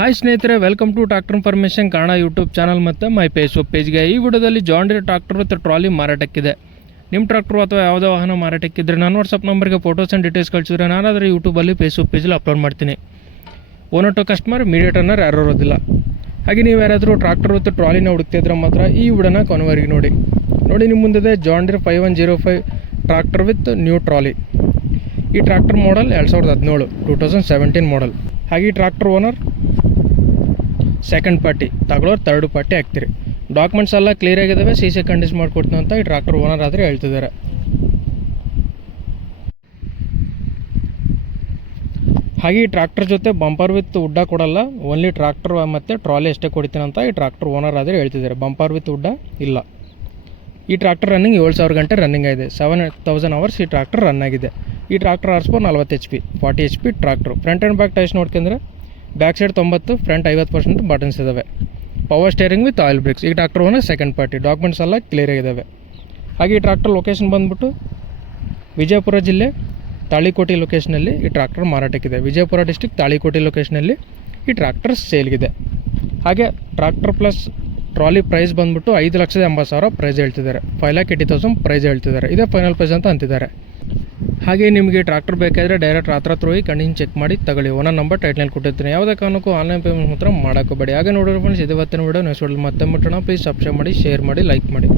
Hi ಸ್ನೇಹಿತರೆ, welcome to tractor information Kannada YouTube channel ಮತ್ತು my Facebook ಪೇಜ್ಗೆ. ಈ ವಿಡಿಯೋದಲ್ಲಿ ಜಾನ್ ಡೀರೆ ಟ್ರಾಕ್ಟರ್ ಮತ್ತು ಟ್ರಾಲಿ ಮಾರಾಟಕ್ಕಿದೆ. ನಿಮ್ಮ ಟ್ರಾಕ್ಟರ್ ಅಥವಾ ಯಾವುದೇ ವಾಹನ ಮಾರಾಟಕ್ಕಿದ್ರೆ ನಾನು ವಾಟ್ಸಪ್ ನಂಬರ್ಗೆ ಫೋಟೋಸ್ ಆ್ಯಂಡ್ ಡೀಟೇಲ್ಸ್ ಕಳಿಸಿದ್ರೆ ನಾನಾದರೆ ಯೂಟ್ಯೂಬಲ್ಲಿ ಫೇಸ್ಬುಕ್ ಪೇಜಲ್ಲಿ ಅಪ್ಲೋಡ್ ಮಾಡ್ತೀನಿ. ಓನರ್ ಟು ಕಸ್ಟಮರ್, ಮೀಡಿಯೇಟ್ ಅನ್ನೋರು ಯಾರು ಇರೋದಿಲ್ಲ. ಹಾಗೆ ನೀವು ಯಾರಾದರೂ ಟ್ರಾಕ್ಟರ್ ಮತ್ತು ಟ್ರಾಲಿನ ಹುಡುಕ್ತಿದ್ರೆ ಮಾತ್ರ ಈ ವಿಡಿಯೋನ ಕೊನೆವರೆಗೆ ನೋಡಿ. ನಿಮ್ಮ ಮುಂದೆ John Deere 5105 tractor with new trolley. ಈ ಟ್ರಾಕ್ಟರ್ ಮಾಡಲ್ 2017 2017 ಮಾಡಲ್. ಹಾಗೆ ಈ ಟ್ರಾಕ್ಟರ್ ಓನರ್ ಸೆಕೆಂಡ್ ಪಾರ್ಟಿ, ತಗೊಳ್ಳೋರು ಥರ್ಡ್ ಪಾರ್ಟಿ ಆಗ್ತೀರಿ. ಡಾಕ್ಯುಮೆಂಟ್ಸ್ ಎಲ್ಲ ಕ್ಲಿಯರ್ ಆಗಿದ್ದಾವೆ, CC ಕಂಡೀಷನ್ ಮಾಡಿಕೊಡ್ತೀನಿ ಅಂತ ಈ ಟ್ರಾಕ್ಟರ್ ಓನರ್ ಆದರೆ ಹೇಳ್ತಿದ್ದಾರೆ. ಹಾಗೆ ಈ ಟ್ರಾಕ್ಟರ್ ಜೊತೆ ಬಂಪರ್ ವಿತ್ ಉಡ್ಡ ಕೊಡಲ್ಲ, ಓನ್ಲಿ ಟ್ರಾಕ್ಟರ್ ಮತ್ತು ಟ್ರಾಲಿ ಅಷ್ಟೇ ಕೊಡ್ತೀನಿ ಅಂತ ಈ ಟ್ರಾಕ್ಟರ್ ಓನರ್ ಆದರೆ ಹೇಳ್ತಿದ್ದಾರೆ. ಬಂಪರ್ ವಿತ್ ಉಡ್ಡ ಇಲ್ಲ. ಈ ಟ್ರಾಕ್ಟರ್ ರನ್ನಿಂಗ್ 7000 ಗಂಟೆ ರನ್ನಿಂಗ್ ಆಗಿದೆ. 7000 ಅವರ್ಸ್ ಈ ಟ್ರಾಕ್ಟರ್ ರನ್ ಆಗಿದೆ. ಈ tractor horse power 40 HP 40 HP tractor. Front and back tyres ನೋಡ್ಕೊಂಡ್ರೆ ಬ್ಯಾಕ್ ಸೈಡ್ 90, ಫ್ರಂಟ್ 50% ಬಟನ್ಸ್ ಇದ್ದಾವೆ. Power steering with oil brakes. ಈ tractor owner second party, documents ಎಲ್ಲ ಕ್ಲಿಯರ್ ಆಗಿದ್ದಾವೆ. ಹಾಗೆ ಈ ಟ್ರಾಕ್ಟರ್ ಲೊಕೇಶನ್ ಬಂದುಬಿಟ್ಟು ವಿಜಯಪುರ ಜಿಲ್ಲೆ ತಾಳಿಕೋಟೆ ಲೊಕೇಶನಲ್ಲಿ ಈ ಟ್ರಾಕ್ಟರ್ ಮಾರಾಟಕ್ಕಿದೆ. ವಿಜಯಪುರ ಡಿಸ್ಟಿಕ್ ತಾಳಿಕೋಟೆ ಲೊಕೇಶನಲ್ಲಿ ಈ ಟ್ರಾಕ್ಟರ್ ಸೇಲ್ಗಿದೆ. ಹಾಗೆ ಟ್ರಾಕ್ಟರ್ ಪ್ಲಸ್ ಟ್ರಾಲಿ ಪ್ರೈಸ್ ಬಂದುಬಿಟ್ಟು 5,80,000 ಪ್ರೈಸ್ ಹೇಳ್ತಿದ್ದಾರೆ. 5,80,000 ಪ್ರೈಸ್ ಹೇಳ್ತಿದ್ದಾರೆ. ಇದೇ ಫೈನಲ್ ಪ್ರೈಸ್ ಅಂತ ಅಂತಿದ್ದಾರೆ. ಹಾಗೆ ನಿಮಗೆ ಟ್ರಾಕ್ಟರ್ ಬೇಕಾದರೆ ಡೈರೆಕ್ಟ್ ಹತ್ರ ಹೋಗಿ ಕಂಡೀಷನ್ ಚೆಕ್ ಮಾಡಿ ತಗೊಳ್ಳಿ. ಓನರ್ ನಂಬರ್ ಟೈಟ್ನಲ್ಲಿ ಕೊಟ್ಟಿರ್ತೀನಿ. ಯಾವುದೇ ಕಾರಣಕ್ಕೂ ಆನ್ಲೈನ್ ಪೇಮೆಂಟ್ ಮಾತ್ರ ಮಾಡೋಕೋಬೇಡಿ. ಹಾಗೆ ನೋಡಿರೋ ಫ್ರೆಂಡ್ಸ್, ಇದು ಇವತ್ತಿನ ವಿಡಿಯೋ. ನೆಕ್ಸ್ಟ್ ವಿಡಿಯೋಲಿ ಮತ್ತೆ ಮುಟ್ಟೋಣ. ಪ್ಲೀಸ್ ಸಬ್ಸ್ಕ್ರೈಬ್ ಮಾಡಿ, ಶೇರ್ ಮಾಡಿ, ಲೈಕ್ ಮಾಡಿ.